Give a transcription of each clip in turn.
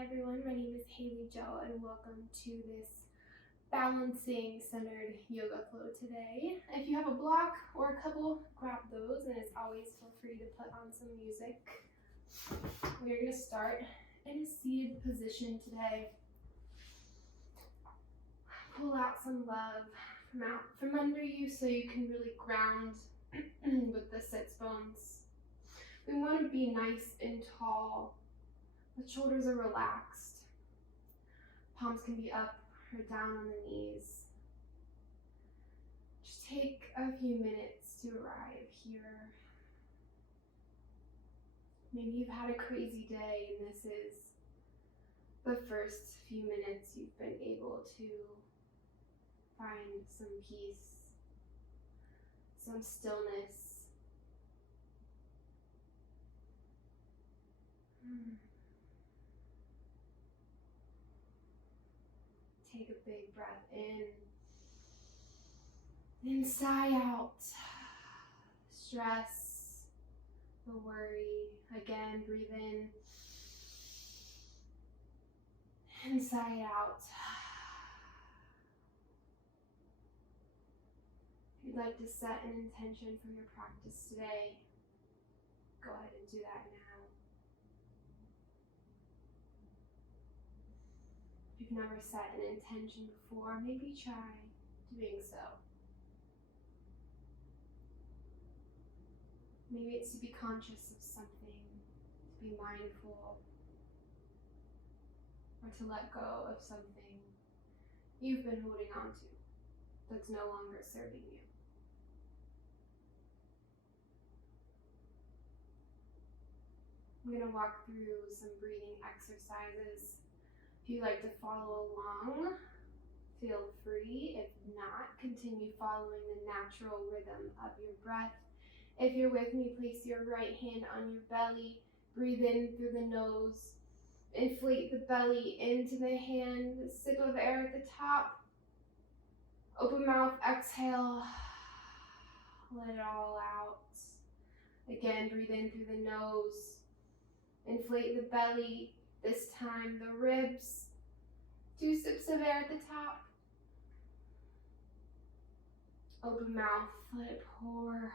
Hi everyone, my name is Halie Jo and welcome to this balancing centered yoga flow today. If you have a block or a couple, grab those, and as always feel free to put on some music. We're going to start in a seated position today. Pull out some love from under you so you can really ground with the sits bones. We want to be nice and tall. The shoulders are relaxed. Palms can be up or down on the knees. Just take a few minutes to arrive here. Maybe you've had a crazy day and this is the first few minutes you've been able to find some peace, some stillness. Take a big breath in and sigh out. Stress, the worry. Again, breathe in and sigh out. If you'd like to set an intention for your practice today, go ahead and do that now. If you've never set an intention before, maybe try doing so. Maybe it's to be conscious of something, to be mindful, or to let go of something you've been holding on to that's no longer serving you. I'm going to walk through some breathing exercises. If you'd like to follow along, feel free. If not, continue following the natural rhythm of your breath. If you're with me, place your right hand on your belly. Breathe in through the nose. Inflate the belly into the hand. A sip of air at the top. Open mouth, exhale. Let it all out. Again, breathe in through the nose. Inflate the belly. This time, the ribs. 2 sips of air at the top. Open mouth, let it pour.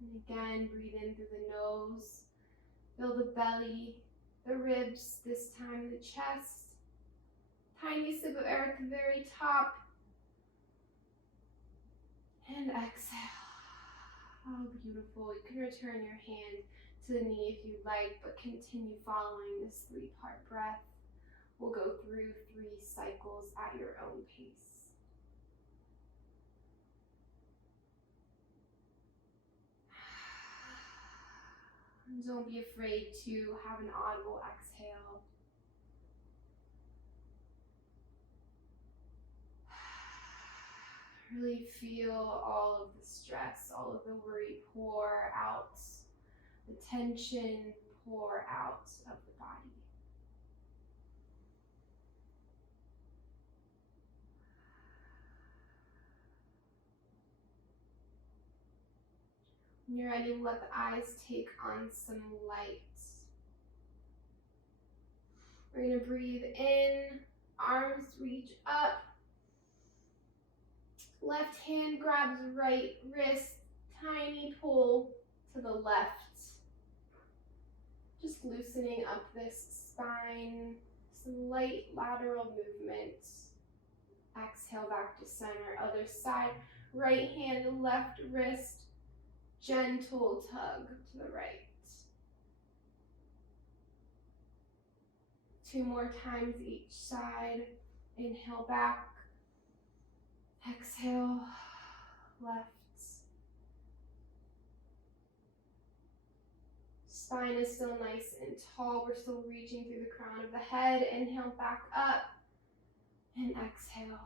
And again, breathe in through the nose. Fill the belly, the ribs, this time the chest. Tiny sip of air at the very top. And exhale. Oh, beautiful. You can return your hand to the knee if you'd like, but continue following this 3-part breath. We'll go through 3 cycles at your own pace. Don't be afraid to have an audible exhale. Really feel all of the stress, all of the worry pour out, the tension pour out of the body. When you're ready, let the eyes take on some light. We're going to breathe in, arms reach up. Left hand grabs right wrist, tiny pull to the left. Just loosening up this spine, some light lateral movement. Exhale back to center, other side. Right hand, left wrist, gentle tug to the right. 2 more times each side. Inhale back. Exhale, left. Spine is still nice and tall. We're still reaching through the crown of the head. Inhale back up and exhale.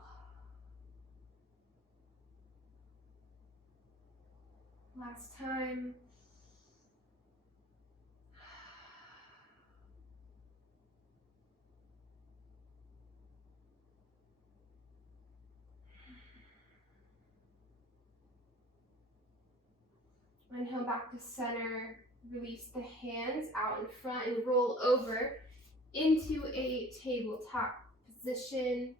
Last time. Inhale back to center. Release the hands out in front and roll over into a tabletop position.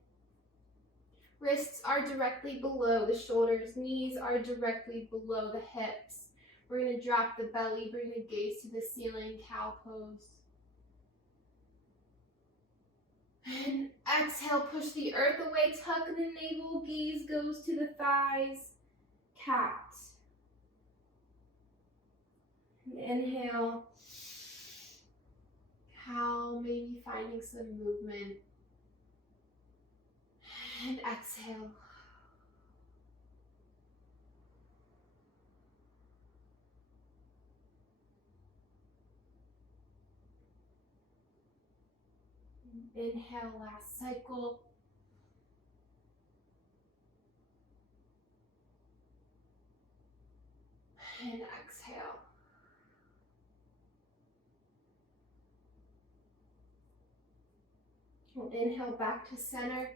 Wrists are directly below the shoulders. Knees are directly below the hips. We're going to drop the belly, bring the gaze to the ceiling, cow pose. And exhale, push the earth away, tuck the navel, gaze goes to the thighs, cat. And inhale, cow, maybe finding some movement. And exhale. Inhale, last cycle. And exhale. We'll inhale back to center.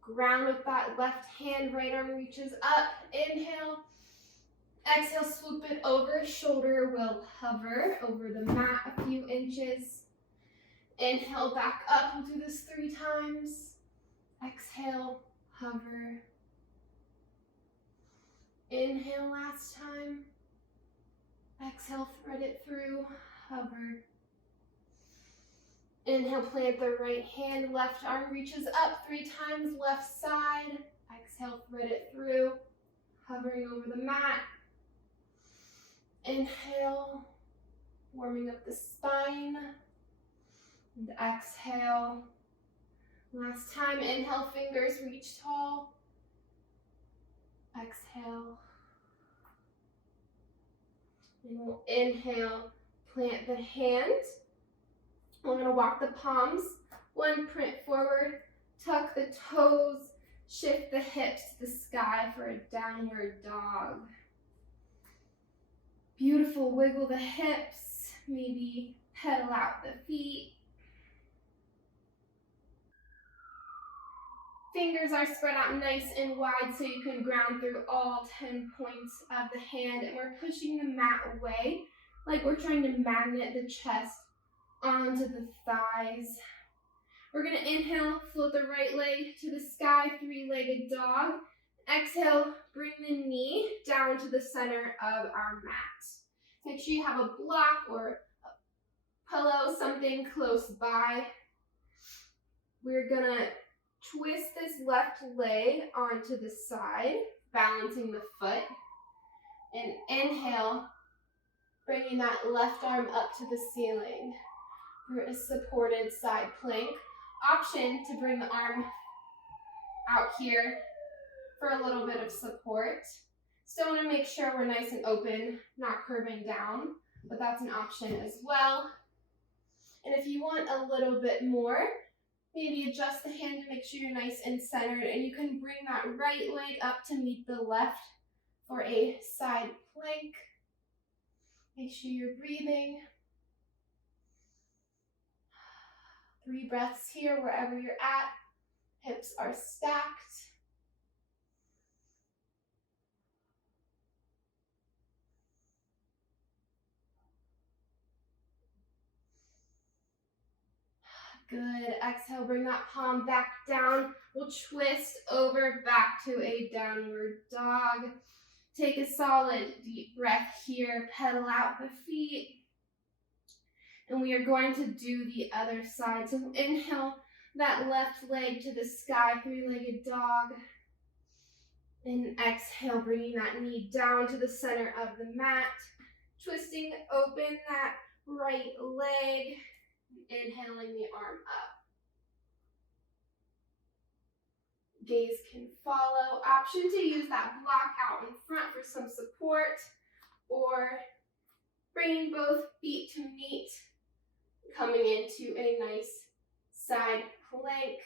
Ground with that left hand, right arm reaches up. Inhale. Exhale, swoop it over. Shoulder will hover over the mat a few inches. Inhale, back up. We'll do this 3 times. Exhale, hover. Inhale, last time. Exhale, thread it through, hover. Inhale, plant the right hand, left arm reaches up 3 times, left side. Exhale, thread it through, hovering over the mat. Inhale, warming up the spine. And exhale. Last time, inhale, fingers reach tall. Exhale. And we'll inhale, plant the hand. We're going to walk the palms, 1 print forward, tuck the toes, shift the hips to the sky for a downward dog. Beautiful, wiggle the hips, maybe pedal out the feet. Fingers are spread out nice and wide so you can ground through all 10 points of the hand, and we're pushing the mat away like we're trying to magnet the chest onto the thighs. We're going to inhale, float the right leg to the sky, 3-legged dog. Exhale, bring the knee down to the center of our mat. Make sure you have a block or a pillow, something close by. We're going to twist this left leg onto the side, balancing the foot. And inhale, bringing that left arm up to the ceiling for a supported side plank. Option to bring the arm out here for a little bit of support. Still want to make sure we're nice and open, not curving down, but that's an option as well. And if you want a little bit more, maybe adjust the hand to make sure you're nice and centered, and you can bring that right leg up to meet the left for a side plank. Make sure you're breathing. 3 breaths here, wherever you're at. Hips are stacked. Good. Exhale, bring that palm back down. We'll twist over back to a downward dog. Take a solid deep breath here. Pedal out the feet. And we are going to do the other side. So inhale that left leg to the sky, 3-legged dog. And exhale, bringing that knee down to the center of the mat. Twisting open that right leg. Inhaling the arm up. Gaze can follow. Option to use that block out in front for some support, or bringing both feet to meet, coming into a nice side plank.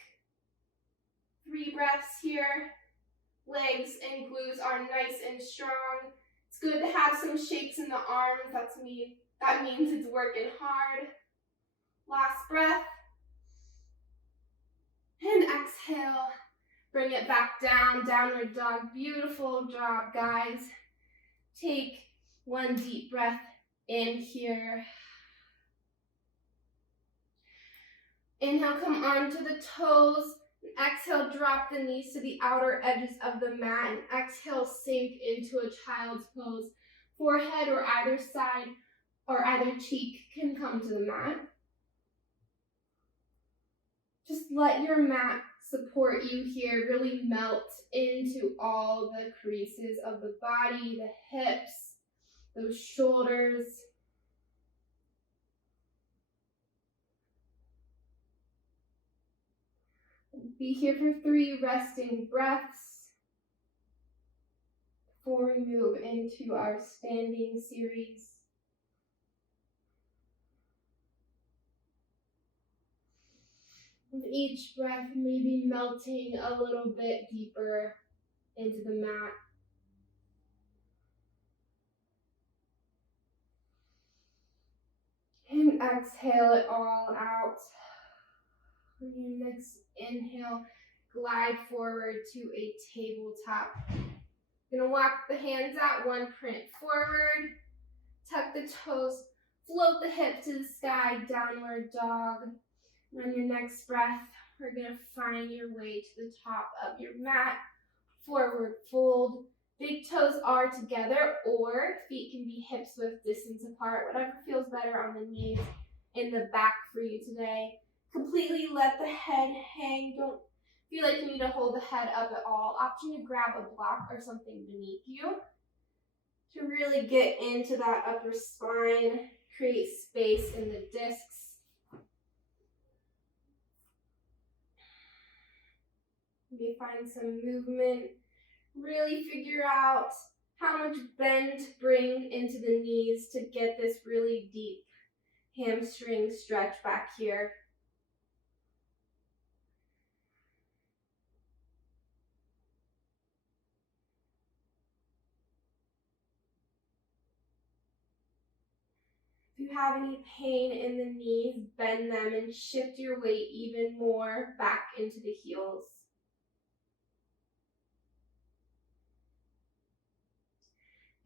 3 breaths here. Legs and glutes are nice and strong. It's good to have some shakes in the arms. That means it's working hard. Last breath. And exhale. Bring it back down, downward dog. Beautiful job, guys. Take 1 deep breath in here. Inhale, come onto the toes. Exhale, drop the knees to the outer edges of the mat. And exhale, sink into a child's pose. Forehead or either side or either cheek can come to the mat. Just let your mat support you here. Really melt into all the creases of the body, the hips, those shoulders. Be here for 3 resting breaths before we move into our standing series. With each breath, maybe melting a little bit deeper into the mat. And exhale it all out. On your next inhale, glide forward to a tabletop. You're gonna walk the hands out, one print forward, tuck the toes, float the hips to the sky, downward dog. And on your next breath, we're gonna find your way to the top of your mat, forward fold. Big toes are together, or feet can be hips width distance apart, whatever feels better on the knees in the back for you today. Completely let the head hang. Don't feel like you need to hold the head up at all. Option to grab a block or something beneath you to really get into that upper spine, create space in the discs. Maybe find some movement. Really figure out how much bend to bring into the knees to get this really deep hamstring stretch back here. If you have any pain in the knees, bend them and shift your weight even more back into the heels.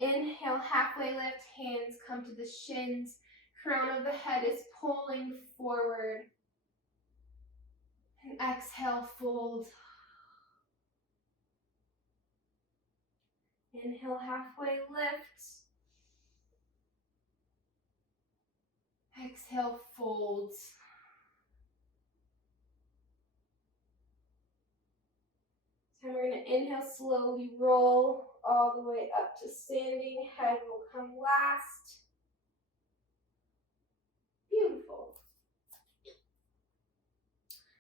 Inhale, halfway lift, hands come to the shins. Crown of the head is pulling forward. And exhale, fold. Inhale, halfway lift. Exhale, fold. And we're going to inhale, slowly roll all the way up to standing. Head will come last. Beautiful.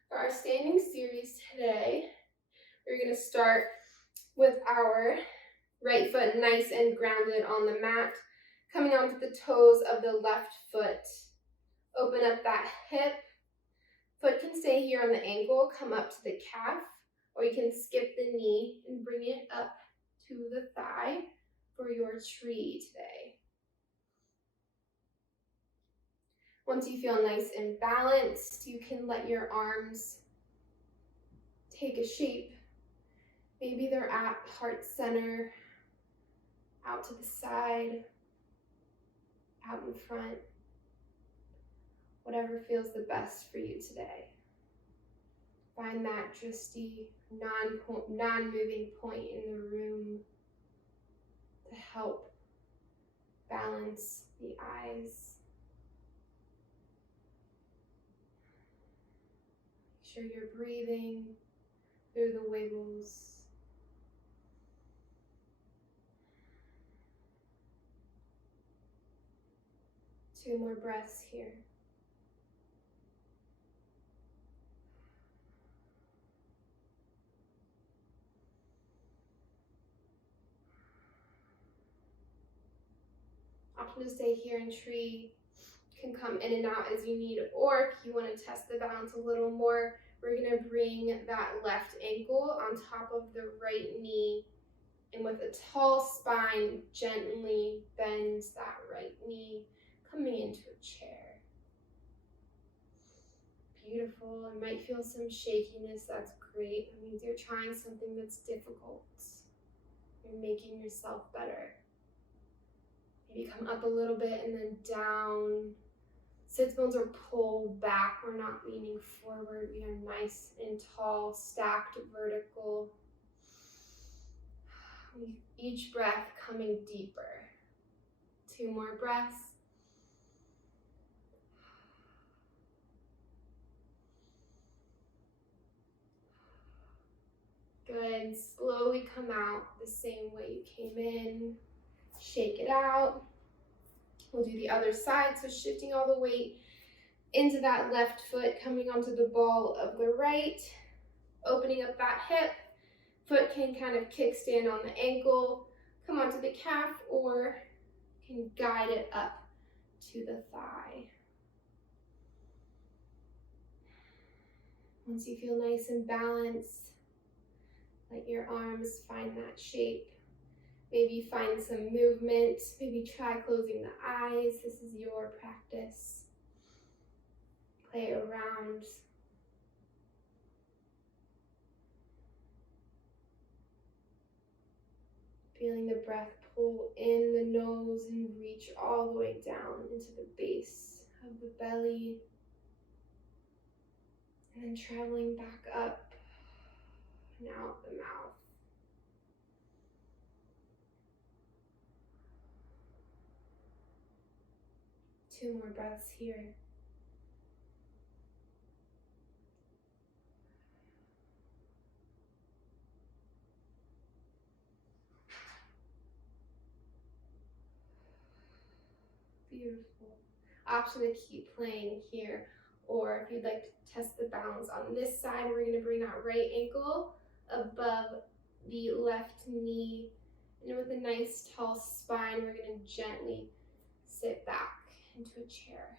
For our standing series today, we're going to start with our right foot nice and grounded on the mat, coming onto the toes of the left foot. Open up that hip. Foot can stay here on the ankle, come up to the calf, or you can skip the knee and bring it up to the thigh for your tree today. Once you feel nice and balanced, you can let your arms take a shape. Maybe they're at heart center, out to the side, out in front. Whatever feels the best for you today. Find that drishti, non-moving point in the room to help balance the eyes. Make sure you're breathing through the wiggles. Two more breaths here. Option to stay here in tree. You can come in and out as you need, or if you want to test the balance a little more, we're going to bring that left ankle on top of the right knee, and with a tall spine, gently bend that right knee, coming into a chair. Beautiful. You might feel some shakiness. That's great. That means you're trying something that's difficult. You're making yourself better. Maybe come up a little bit and then down, Sits bones are pulled back. We're not leaning forward. We are nice and tall, stacked vertical. Each breath coming deeper. 2 more breaths. Good. Slowly come out the same way you came in. Shake it out. We'll do the other side, so shifting all the weight into that left foot, coming onto the ball of the right, opening up that hip. Foot can kind of kickstand on the ankle, come onto the calf, or can guide it up to the thigh. Once you feel nice and balanced, let your arms find that shape. Maybe find some movement. Maybe try closing the eyes. This is your practice. Play around. Feeling the breath pull in the nose and reach all the way down into the base of the belly. And then traveling back up and out the mouth. Two more breaths here. Beautiful. Option to keep playing here, or if you'd like to test the balance on this side, we're going to bring that right ankle above the left knee, and with a nice tall spine, we're going to gently sit back into a chair.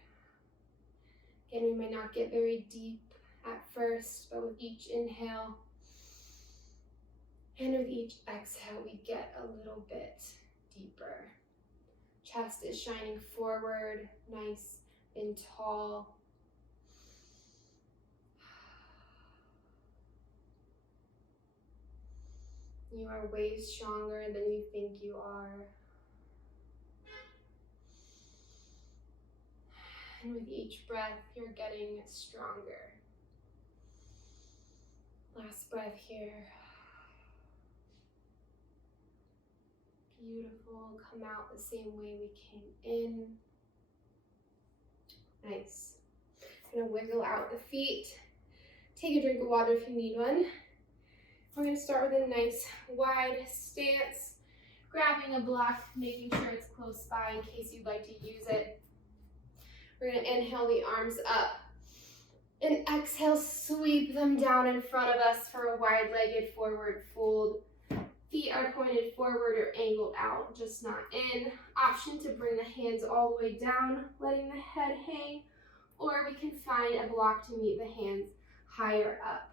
Again, we may not get very deep at first, but with each inhale and with each exhale, we get a little bit deeper. Chest is shining forward, nice and tall. You are way stronger than you think you are. And with each breath, you're getting stronger. Last breath here. Beautiful. Come out the same way we came in. Nice. Gonna wiggle out the feet. Take a drink of water if you need one. We're gonna start with a nice wide stance. Grabbing a block, making sure it's close by in case you'd like to use it. We're gonna inhale the arms up. And exhale, sweep them down in front of us for a wide-legged forward fold. Feet are pointed forward or angled out, just not in. Option to bring the hands all the way down, letting the head hang, or we can find a block to meet the hands higher up.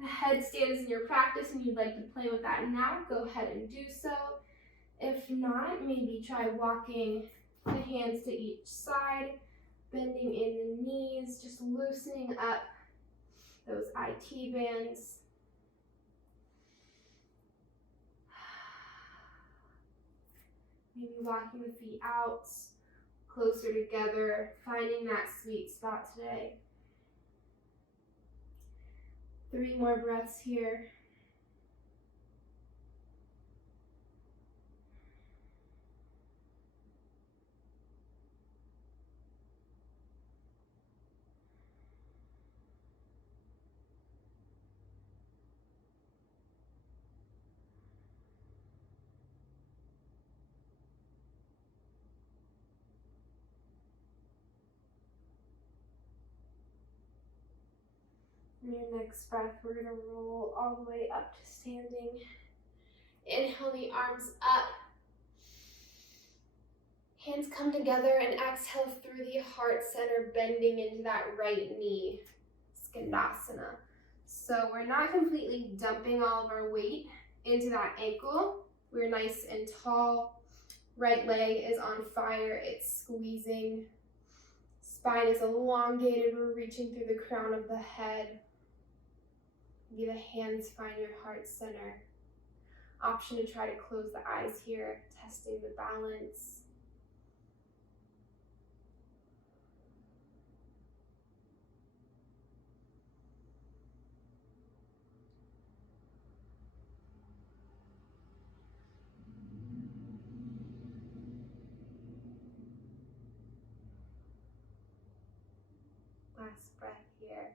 The headstand is in your practice and you'd like to play with that now, go ahead and do so. If not, maybe try walking the hands to each side, bending in the knees, just loosening up those IT bands. Maybe walking the feet out, closer together, finding that sweet spot today. 3 more breaths here. In your next breath, we're going to roll all the way up to standing. Inhale the arms up. Hands come together and exhale through the heart center, bending into that right knee. Skandasana. So we're not completely dumping all of our weight into that ankle. We're nice and tall. Right leg is on fire. It's squeezing. Spine is elongated. We're reaching through the crown of the head. Maybe the hands find your heart center. Option to try to close the eyes here, testing the balance. Last breath here.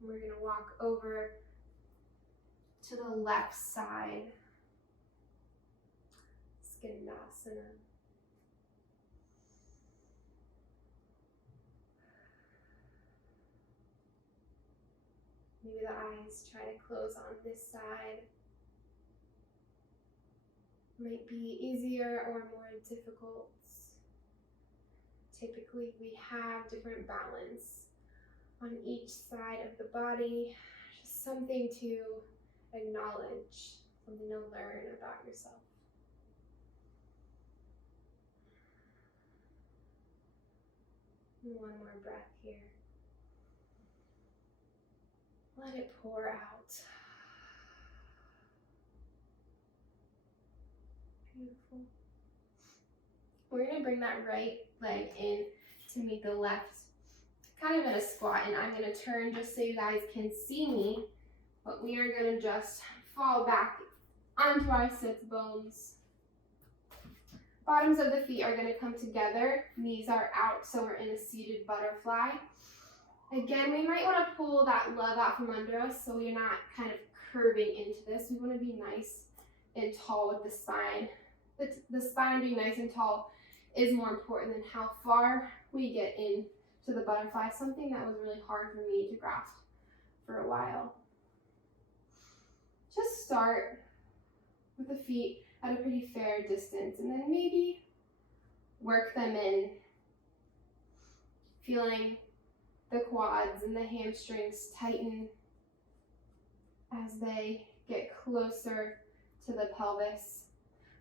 We're going to walk over to the left side. Skandasana. Maybe the eyes try to close on this side. Might be easier or more difficult. Typically, we have different balance on each side of the body. Just something to acknowledge, something to learn about yourself. And one more breath here. Let it pour out. Beautiful. We're going to bring that right leg in to meet the left, kind of in a squat, and I'm going to turn just so you guys can see me, but we are going to just fall back onto our sit bones. Bottoms of the feet are going to come together, knees are out, so we're in a seated butterfly. Again, we might want to pull that love out from under us so we're not kind of curving into this. We want to be nice and tall with the spine. The spine being nice and tall is more important than how far we get into the butterfly, something that was really hard for me to grasp for a while. Just start with the feet at a pretty fair distance and then maybe work them in, feeling the quads and the hamstrings tighten as they get closer to the pelvis.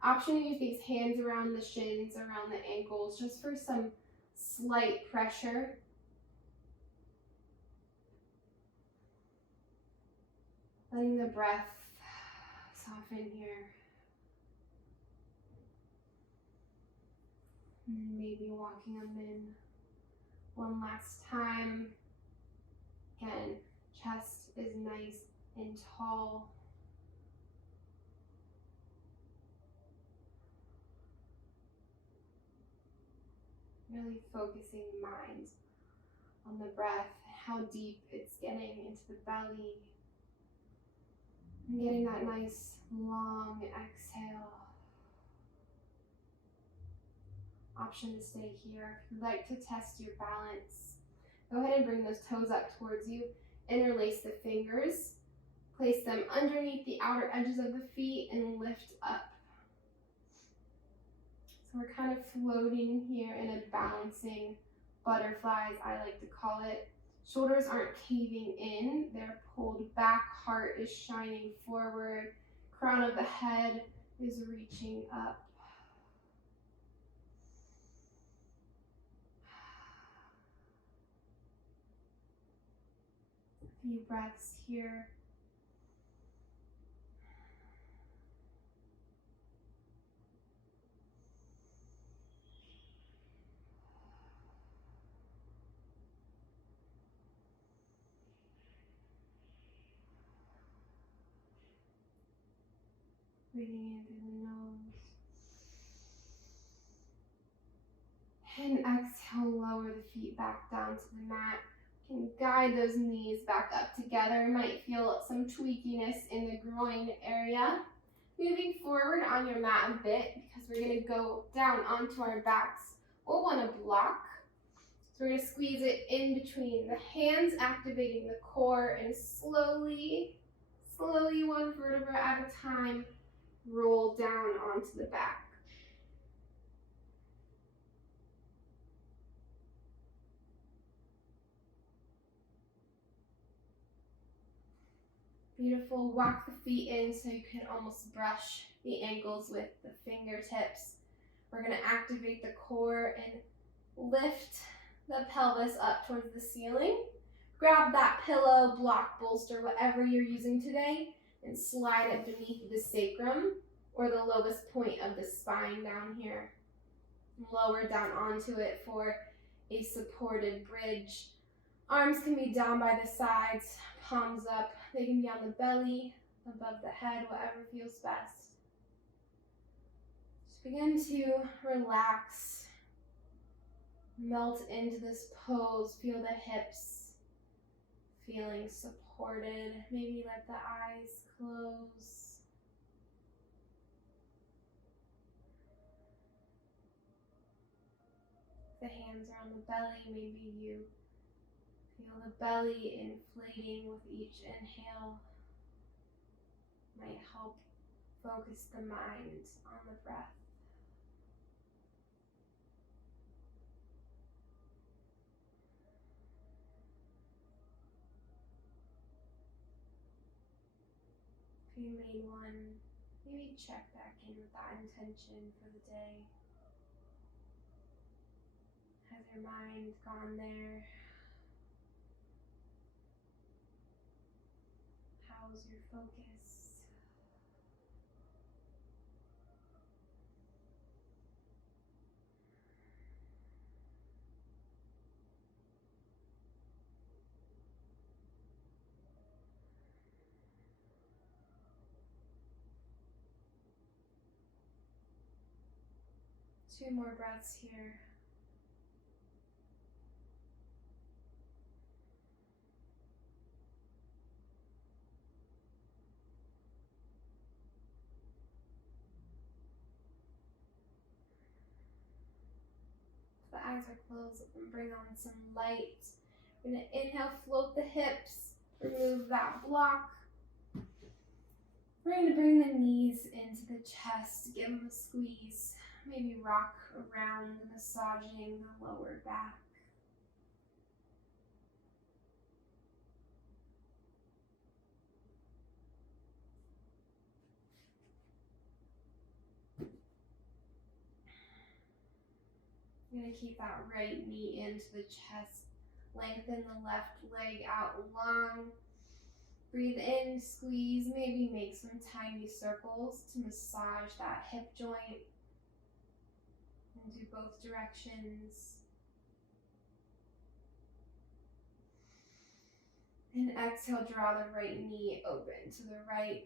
Option to use these hands around the shins, around the ankles, just for some slight pressure. Letting the breath soften here. And maybe walking them in one last time. Again, chest is nice and tall. Really focusing mind on the breath, how deep it's getting into the belly. And getting that nice long exhale. Option to stay here. If you'd like to test your balance, go ahead and bring those toes up towards you. Interlace the fingers. Place them underneath the outer edges of the feet and lift up. So we're kind of floating here in a balancing butterfly, as I like to call it. Shoulders aren't caving in, they're pulled back, heart is shining forward, crown of the head is reaching up. A few breaths here. Breathing in through the nose. And exhale, lower the feet back down to the mat. You can guide those knees back up together. You might feel some tweakiness in the groin area. Moving forward on your mat a bit because we're going to go down onto our backs. We'll want to block. So we're going to squeeze it in between the hands, activating the core, and slowly, one vertebra at a time, roll down onto the back. Beautiful. Walk the feet in so you can almost brush the ankles with the fingertips. We're going to activate the core and lift the pelvis up towards the ceiling. Grab that pillow, block, bolster, whatever you're using today, and slide it beneath the sacrum or the lowest point of the spine down here. Lower down onto it for a supported bridge. Arms can be down by the sides, palms up. They can be on the belly, above the head, whatever feels best. Just begin to relax Melt into this pose. Feel the hips feeling supported. Maybe let the eyes close. The hands are on the belly. Maybe you feel the belly inflating with each inhale. Might help focus the mind on the breath. If you made one, maybe check back in with that intention for the day. Has your mind gone there? How's your focus? Two more breaths here. The eyes are closed and bring on some light. We're going to inhale, float the hips, remove that block. We're going to bring the knees into the chest, give them a squeeze. Maybe rock around, massaging the lower back. You're going to keep that right knee into the chest. Lengthen the left leg out long. Breathe in, squeeze, maybe make some tiny circles to massage that hip joint. And do both directions. And exhale, draw the right knee open to the right.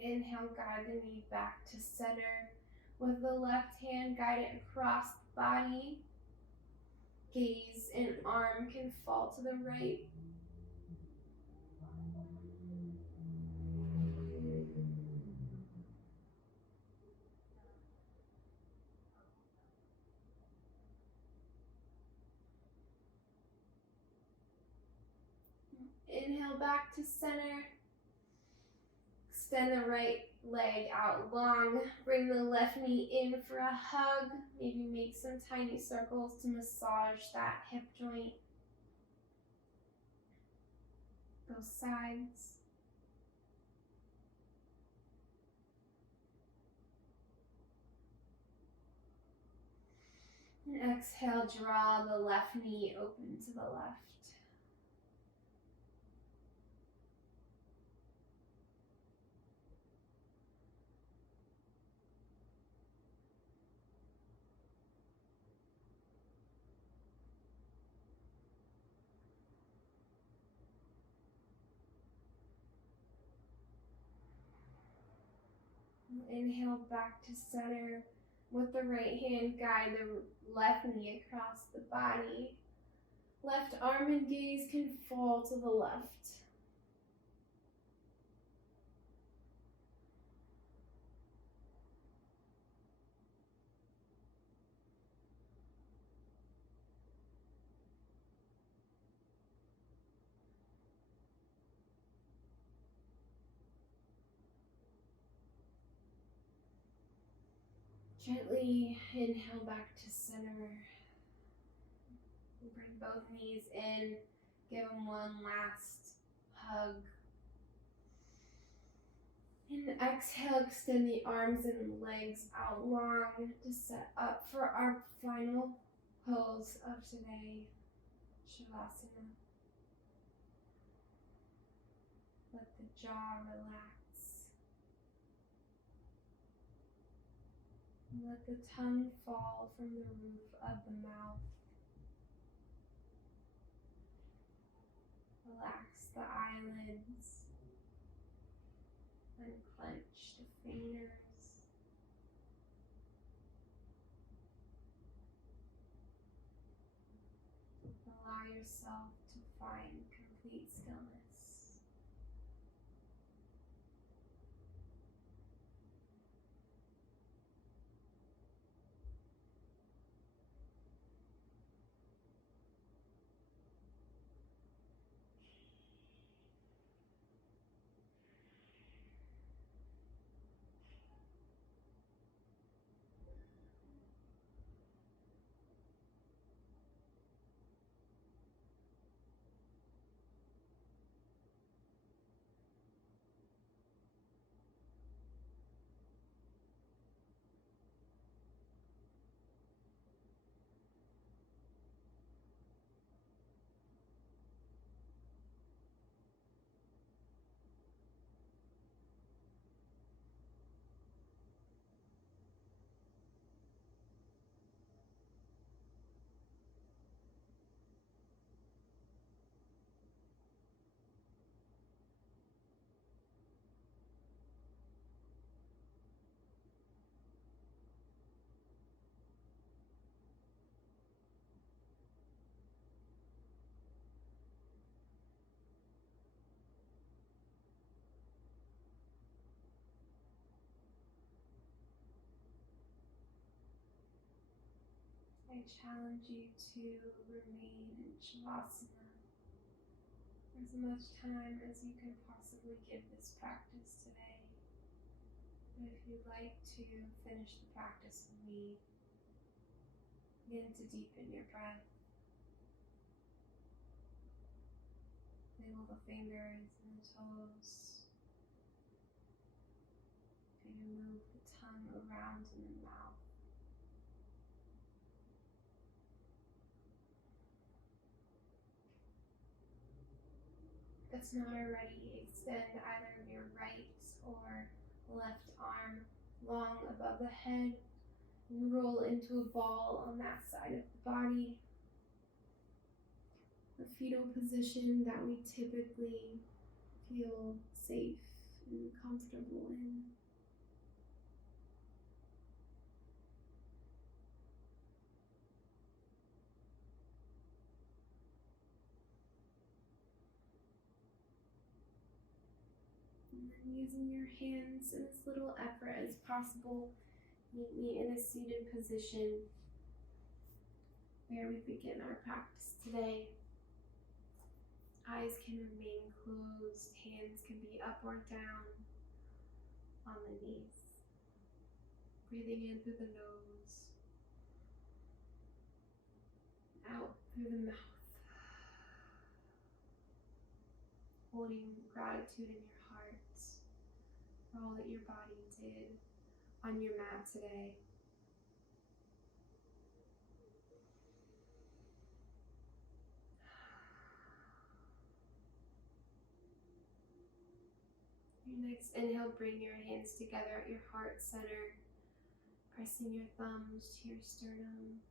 Inhale, guide the knee back to center. With the left hand, guide it across the body. Gaze and arm can fall to the right. Inhale back to center. Extend the right leg out long. Bring the left knee in for a hug. Maybe make some tiny circles to massage that hip joint. Both sides. And exhale, draw the left knee open to the left. Inhale back to center. With the right hand, guide the left knee across the body. Left arm and gaze can fall to the left. Gently inhale back to center. Bring both knees in. Give them one last hug. And exhale, extend the arms and legs out long to set up for our final pose of today, Shavasana. Let the jaw relax. Let the tongue fall from the roof of the mouth. Relax the eyelids. Unclench the fingers. Allow yourself to find complete stillness. I challenge you to remain in Shavasana for as much time as you can possibly give this practice today. But if you'd like to finish the practice with me, begin to deepen your breath. Wiggle the fingers and the toes. And move the tongue around in the mouth. If it's not already, extend either your right or left arm long above the head and roll into a ball on that side of the body. The fetal position that we typically feel safe and comfortable in. And then using your hands in as little effort as possible, meet me in a seated position where we begin our practice today. Eyes can remain closed, hands can be up or down on the knees. Breathing in through the nose, out through the mouth. Holding gratitude in your heart for all that your body did on your mat today. Your next inhale, bring your hands together at your heart center, pressing your thumbs to your sternum.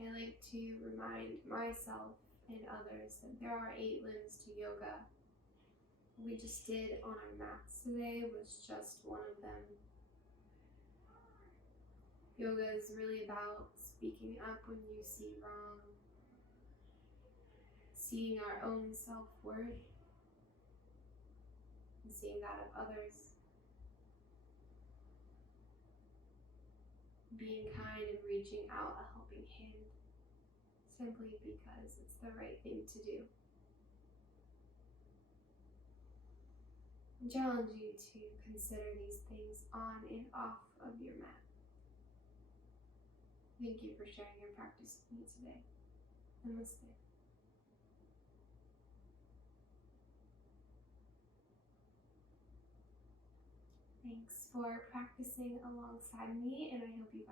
I like to remind myself and others that there are 8 limbs to yoga. What we just did on our mats today was just one of them. Yoga is really about speaking up when you see wrong, seeing our own self-worth, and seeing that of others. Being kind and reaching out a helping hand, simply because it's the right thing to do. I challenge you to consider these things on and off of your mat. Thank you for sharing your practice with me today. Namaste. Thanks for practicing alongside me, and I hope you